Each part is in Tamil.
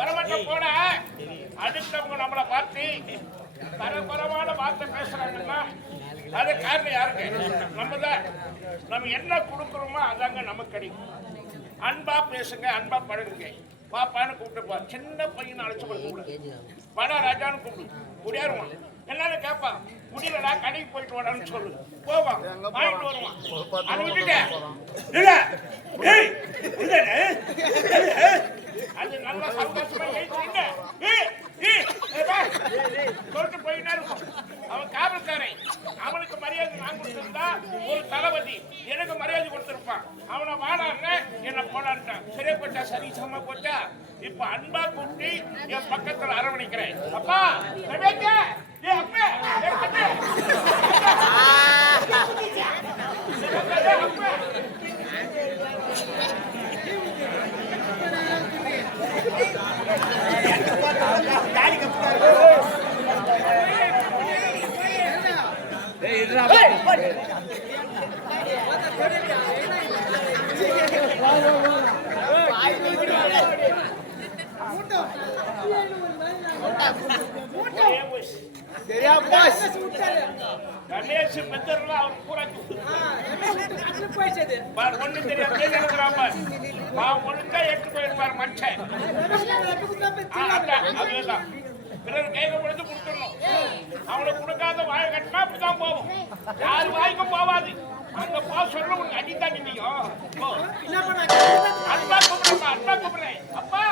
வரமாட்டேன் போன அடுத்தவங்க நம்மளை பார்த்து பரபரமான வார்த்தை பேசுறாங்கன்னா அது காரணம் யாருக்கு? நம்ம தான் நம்ம என்ன கொடுக்குறோமோ அதாங்க நமக்கு கிடைக்கும். அன்பா பேசுங்க அன்பா பழகுங்க. பாப்பான்னு கூப்பிட்டு சின்ன பையனை அழைச்சு கொடுக்க பண ராஜான்னு கூப்பிடு. முடியாருவான் எல்லாரும் கேட்பான் முடியலடா கடைக்கு போயிட்டு வாடான்னு சொல்லு. போவான் வாங்கிட்டு வருவான் அதை விட்டுட்டேன் இல்ல ஏய் அது நல்ல சந்தோஷமா ஏய்ச்சிங்க ஏய் ஏய் ஏய், வா. சொல்லிட்டு போயிட்டே இருக்கும். அவன் காவல்காரன். அவனுக்கு மரியாதை நான் கொடுத்திருந்தா ஒரு தளபதி எனக்கு மரியாதை கொடுத்திருப்பான். அவனை வாடாங்க என்ன போடான்ட்டான். சரியா போச்சா சரி சமமா போச்சா இப்ப அன்பா கூட்டி என் பக்கத்துல அரவணைக்கிறேன். அப்பா ரமேஷ் சரியா பாஸ் ரமேஷ் பெத்தர்லாம் அவன் பூரா பார் ஒண்ணு பார். அவன் ஒழுங்கா எட்டு போயிருப்பார் மனுஷன். அதேதான். பிறர் கையில விழுந்து கொடுத்துடணும். அவனை கொடுக்காத வாயை கட்டினா அப்படிதான் போகும். யார் வாய்க்கும் போவாது. அங்க போ சொல்ல உனக்கு அடித்தான் போ. அன்பா கூப்பிடுறேன் அன்பா கூப்பிடுறேன் அப்பா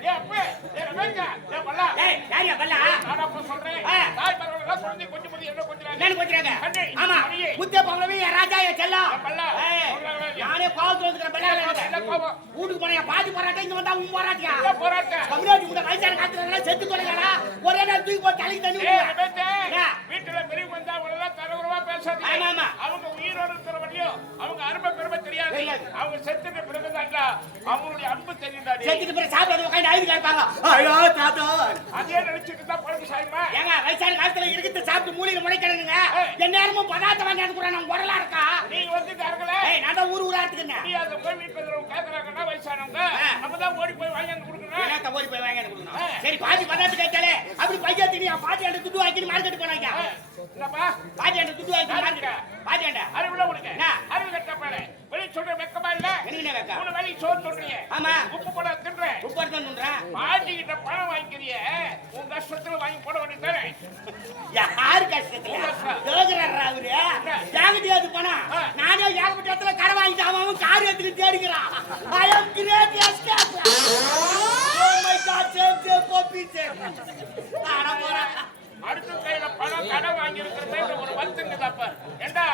ஏ அப்பே ஏ ரமேஷா ஏ பல்லா டேய் யாரியா பல்லா நான் அப்ப சொல்றேன். தாய் பரவாயில்ல சொல்லி கொஞ்சம் கொஞ்சம் என்ன கொஞ்சம் என்னன்னு கொஞ்சறாங்க அண்ணே, ஆமா. முத்தே பங்களவே என் ராஜா என் செல்லம் என் பல்லா. இல்லையா? நானே கோவத்துல வந்துக்கிறேன் பல்லா என்ன? வீட்டுக்கு போறேன் பாதி போராட்டம் இங்க வந்தா உன் போராட்டியா என்ன போராட்டம் கம்யூனிட்டி கூட வயசான காத்துல செத்து தொலைங்கடா ஒரே நாள் தூக்கி போட்டு தலைக்கு தண்ணி என்ன? வீட்டுல பெரியவங்க வந்தா அவ்வளவுதான் தரவுறவா பேசாதீங்க. ஆமா, ஆமா. அவங்க உயிரோட அவங்க அருமை பெருமை தெரியாது. அவங்க செத்துட்ட பிறகுதான்டா அவங்களுடைய அன்பு தெரியுதாடி செத்துட்டு பிறகு சாப்பிட்டு உட்காந்து ஐந்து கேட்பாங்க ஐயோ தாத்தா. அதே நினைச்சிட்டு தான் சாயமா? ஏங்க வயசான காலத்துல இருக்கிறத சாப்பிட்டு மூலிகை முளைக்கிறேனுங்க என் நேரமும் பதார்த்தம் வாங்கி அனுப்புறேன் நான் உடலா இருக்கா? நீங்க வந்து தரங்களே நான் தான் ஊர் ஊரா இருக்குன்னு முடியாத போய் வீட்டுல இருக்கிறவங்க கேக்குறாங்கன்னா வயசானவங்க. ஆ. நம்ம தான் ஓடி போய் கொடுக்கணும். ஓடி போய் வாங்கி கொடுக்கணும். சரி பாதி பதார்த்தம் கேட்டாலே அப்படி பையா திணி பாட்டி ஆண்டு துட்டு வாங்கி மார்க்கெட் போனாங்க. என்னப்பா? பாட்டி ஆண்டு துட்டு வாங்கி ஆண்டா அறிவுல உனக்கு என்ன? அறிவு கட்ட பாரு சொல்ற வெக்கமா இல்ல? என்ன வைக்கா உன சோறு சொல்றீங்க ஆமா. உப்பு போட தின்றேன் உப்பு பாட்டி கிட்ட பணம் வாங்கிக்கிறிய. உன் கஷ்டத்துல வாங்கி போட வேண்டியதானே யாரு கஷ்டத்துல? யோகரா அவரு? யாங்கிட்ட அது பணம் நானே ஏகப்பட்ட இடத்துல கடை வாங்கிட்டு அவன் அவன் கார் எடுத்துட்டு தேடிக்கிறான் ஐ அம் கிரேட் எஸ்கேப் அட போடா. அடுத்த கையில பணம் கடன் வாங்கி இருக்கிறதே ஒரு வருத்தங்க தப்ப ஏண்டா?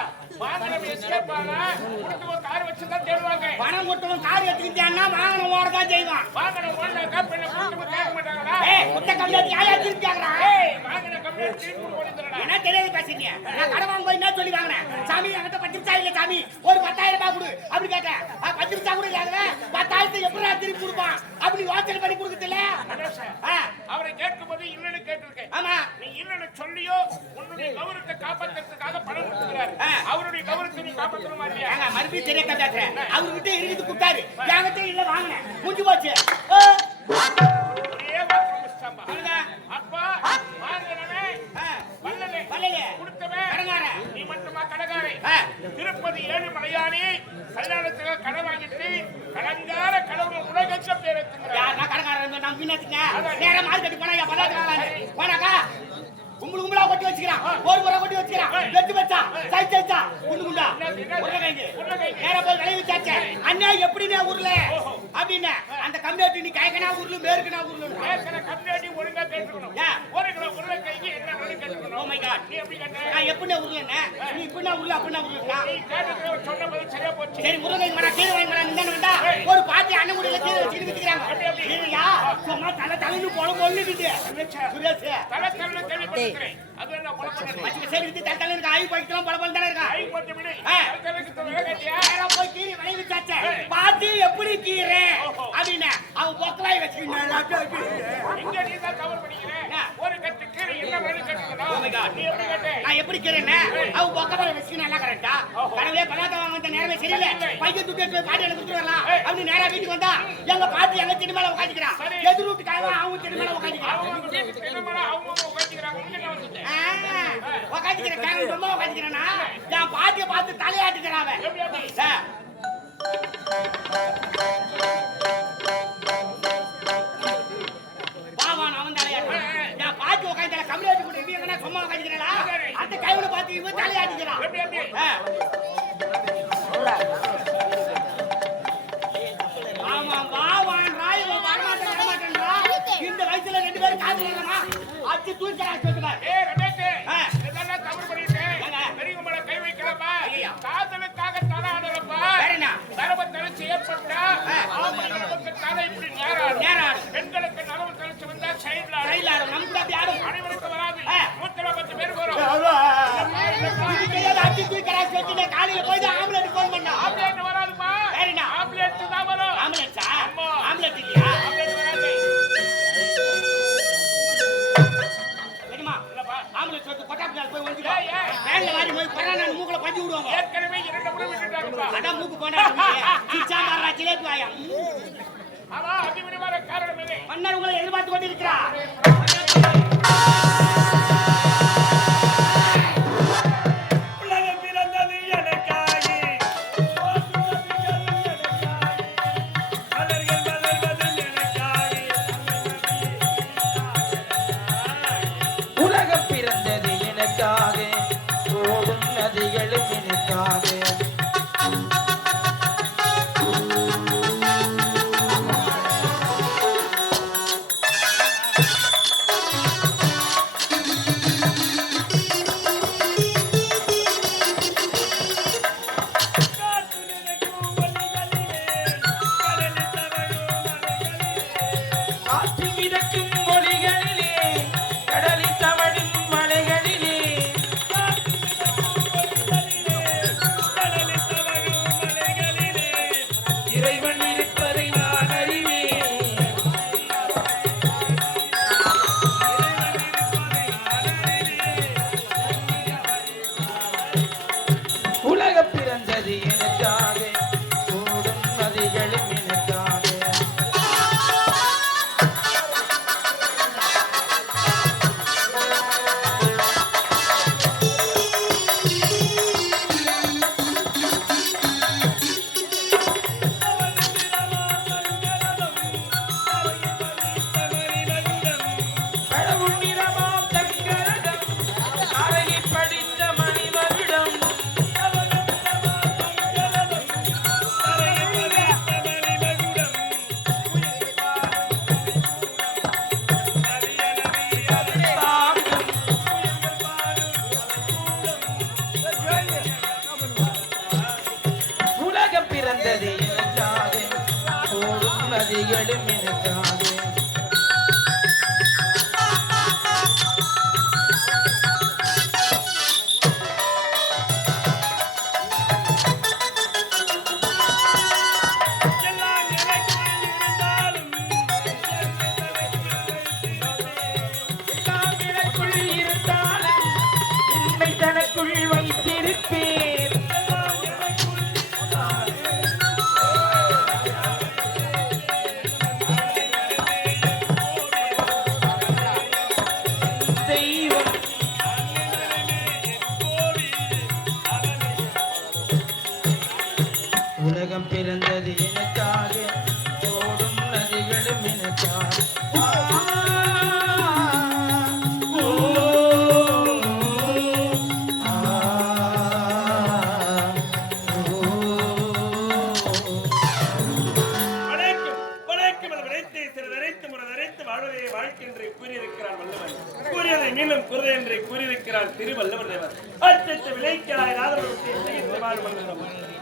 வாங்கின எஸ்கேப் ஆனா உனக்கு ஒரு கார் வச்சு தான் தேடுவாங்க. பணம் கொடுத்தவன் கார் எடுத்துக்கிட்டான்னா வாகனம் ஓட தான் செய்வான். வாங்கின ஓடினாக்கா பின்ன கேட்க மாட்டாங்களா? ஏய் ஏய் கம்பெனி திருப்பி என்ன தெரியாது பேசுறீங்க நான் கடை வாங்க போய் என்ன சொல்லி வாங்கினேன்? சாமி என்கிட்ட பத்து நிமிஷம் இல்ல சாமி. ஒரு பத்தாயிரம் ரூபாய் கொடு அப்படி கேட்டேன். ஆ, பத்து நிமிஷம் கூட இல்லாத பத்தாயிரத்தை எப்படி திருப்பி கொடுப்பான்? அப்படி யோசனை பண்ணி கொடுக்கறதில்ல. ஆ, அவரை கேட்கும்போது இல்லைன்னு கேட்டிருக்கேன். ஆமா. நீ இல்லைன்னு சொல்லியோ உன்னுடைய கௌரவத்தை காப்பாத்துறதுக்காக பணம் கொடுத்துக்கிறாரு. அவருடைய கௌரவத்தை நீ காப்பாற்றணுமா இல்லையா? மறுபடியும் தெரிய கட்டாச்சுறேன் அவர்கிட்ட இருக்குது கொடுத்தாரு என்கிட்ட இல்ல வாங்கினேன் முடிஞ்சு போச்சு. திருப்பதி ஏழு மலையானி கல்யாணத்துக்கு கடன் வாங்கிட்டு கடங்கார கடவுள் உலகச்ச பேர் எடுத்துக்கிறார் யார் நான் கடைக்காரன் இருந்தா நான் பின்னாச்சுங்க நேரா மார்க்கெட் போனா போனாக்கா? கும்பல் கும்பலா கொட்டி வச்சுக்கிறான். ஒரு முறை கொட்டி வச்சுக்கிறான். வெட்டு வச்சா சை சைச்சா குண்டு குண்டா உருளைக்கிழங்கு நேரா போய் விளைய வச்சாச்சே. அண்ணா எப்படிண்ணே உருள? அப்படின்னு. அந்த கம்யூனிட்டி நீ கைக்கனா உருளு மேற்குனா பேசுற கம்யூனிட்டி ஒழுங்கா கேட்டுக்கணும்? ஒரு கிலோ உருளைக்கிழங்கு என்ன கேட்டுக்கணும்? Oh my God. நீ எப்படி கேட்ட? நான் எப்படிண்ணே உருளண்ணே? நீ இப்படின்னா உருள அப்படின்னா கேட்டது சொன்ன பதில் சரியா போச்சு. சரி முருகன் வேணா கீழே வாங்கி வேணா நின்று வேண்டா. ஒரு பாட்டி அண்ணன் கூட கீழே வச்சுட்டு வித்துக்கிறாங்க. சும்மா தலை தலைன்னு பொழு பொழுதுட்டு சுரேஷ். தலை தலை கேள்விப்பட்டிருக்கிறேன் சரி தானே எப்படி கீரை அப்படின்னு அவன் பொக்கலாய் நான் எப்படி கீரைன்னு அவன் பொக்கலாய் வச்சு கரெக்டா கடவுளே வாங்க வந்த நேரமே சரியில்லை பையன் துட்டு பாட்டி வரலாம் அப்படின்னு நேரா வீட்டுக்கு வந்தா எங்க பாட்டி எங்க செடி உட்காந்துக்கிறான் எதிர் அவங்க உட்காந்துக்கிறான் அவங்க வீட்டுக்கு என்னமாடா அவங்க அவங்க உட்காந்துக்கிறாங்க உனக்கு என்ன வந்துச்சு உட்காந்துக்கிற ரொம்ப உட்காந்துக்கிறேன்னா என் பாட்டியை பார்த்து தலையாட்டுக்கிறான் அவன் எப்படி எப்படி ஆ. வா, வா, நான் வந்து தலையாட்டுறேன். என் பாட்டி கூட இவன் எங்கனா சும்மா உட்கார்ந்துக்கிறாளா? அந்த கைவிட பார்த்து இவன் தலையாட்டிக்கிறான். ஆமா, வான்றா, இவன் வரமாட்டேன், வரமாட்டேன்றா. இந்த வயசுல ரெண்டு பேரும் காதல் இல்லைம்மா. அடிச்சு ஏற்பட்டா ஆம்பளைங்களுக்கு தலை இப்படி நேராடும் நேராடும். பெண்களுக்கு நரம்பு தளர்ச்சி வந்தா சைடுல ஆடும், நமக்கு அப்படி ஆடும். அனைவருக்கும் வராது. நூத்தி பத்து பேருக்கு வரும் காலையில போய் தான் அதான் மூக்கு போனா சிச்சா மாறா ஜிலேபி வாயா. ஆமா அதிபதி வர காரணம் இல்லை மன்னர் உங்களை எதிர்பார்த்து கொண்டிருக்கிறா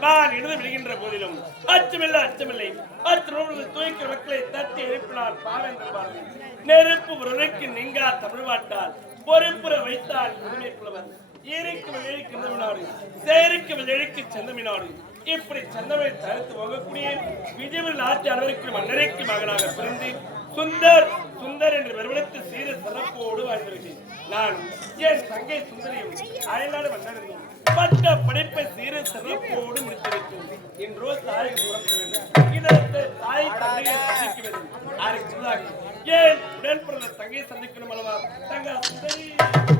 நான் இடது விடுகின்ற போதிலும் அச்சமில்லை அச்சமில்லை. அச்சமோடு துவைக்கிற மக்களை தட்டி எழுப்பினார் பாவென்று பாருங்கள் நெருப்பு உரைக்கு நீங்கா தமிழ்வாட்டால் பொறுப்புற வைத்தால் உரிமை புலவர். ஏரிக்கு விளைவிக்கு சேருக்கு விழிக்கு செந்தமினாடு இப்படி செந்தமை தடுத்து போகக்கூடிய விஜயவில் ஆட்சி அனைவருக்கு மன்னரைக்கு மகனாக பிறந்து சுந்தர் சுந்தர் என்று பெருமிடத்து சீர சிறப்போடு வாழ்ந்திருக்கிறேன். நான் என் தங்கை சுந்தரியும் அயல்நாடு வந்தடைந்தோம் பட்ட படைப்பை சீர சிறப்போடு முடித்திருக்கும் என்றோ தாய் புறப்பட தாய் தந்தையை சந்திக்க வேண்டும் ஏன் உடன் பிறந்த தங்கையை சந்திக்கணும் அல்லவா? தங்க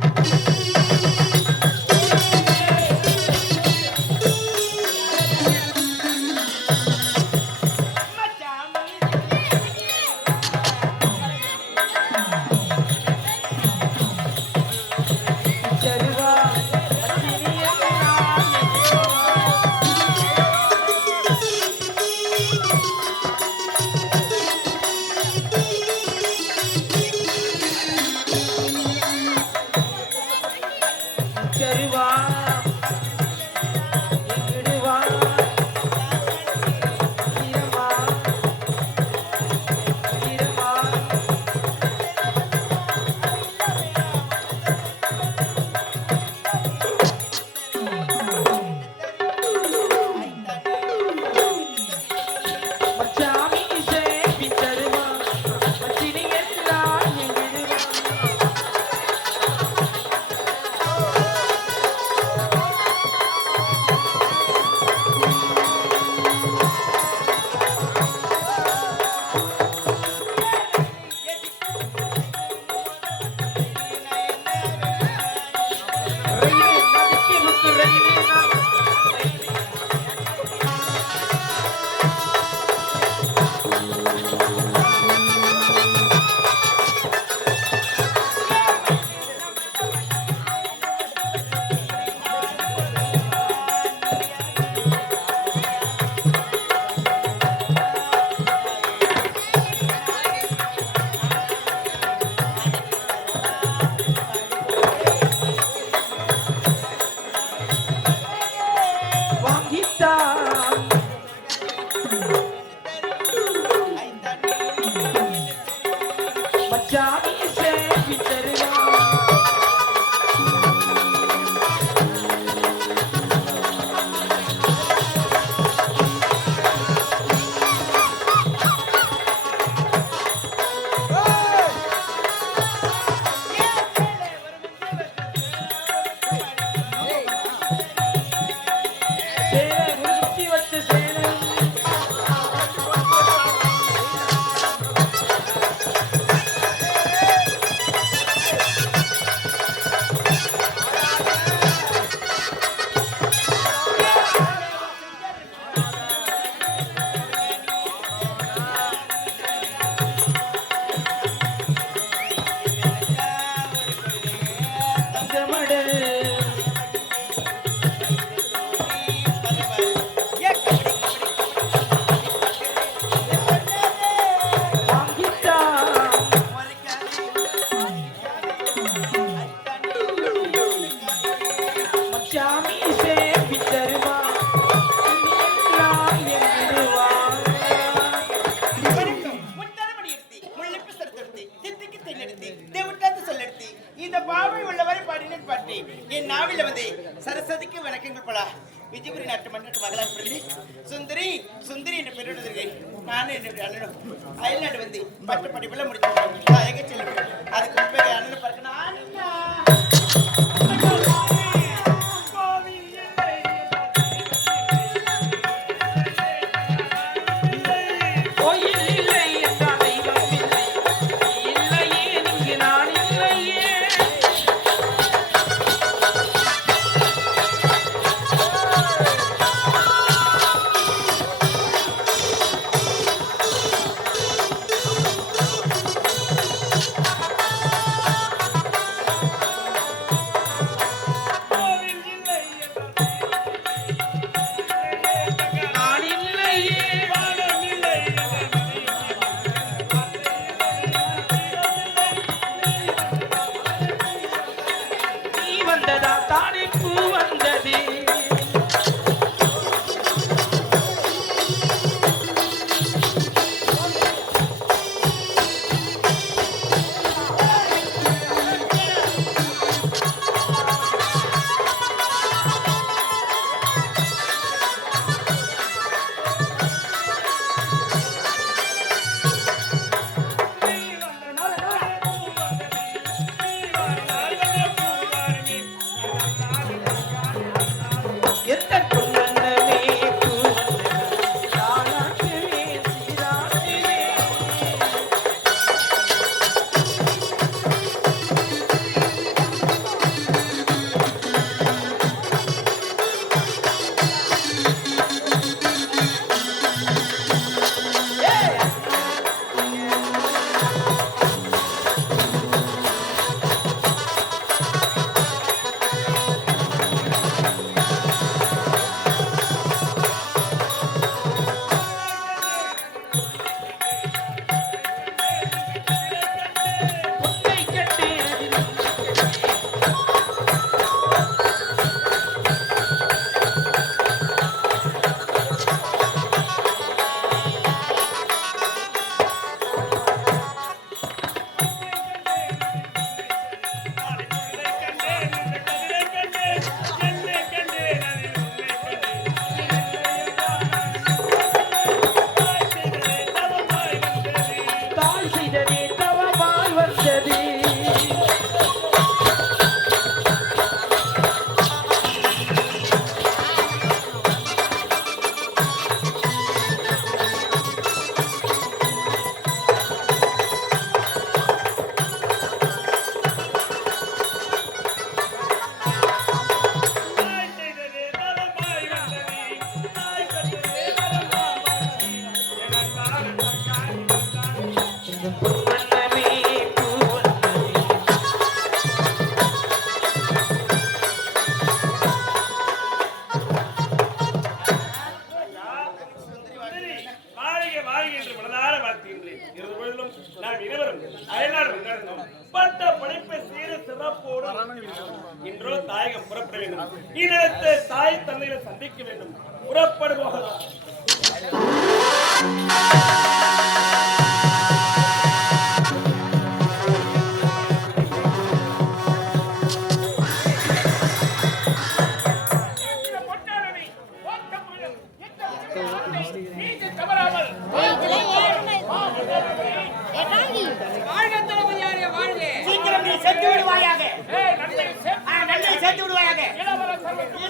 வேண்டும். இதற்கு தாய் தந்தையில சந்திக்க வேண்டும். புறப்படுவோம் இந்த Yeah.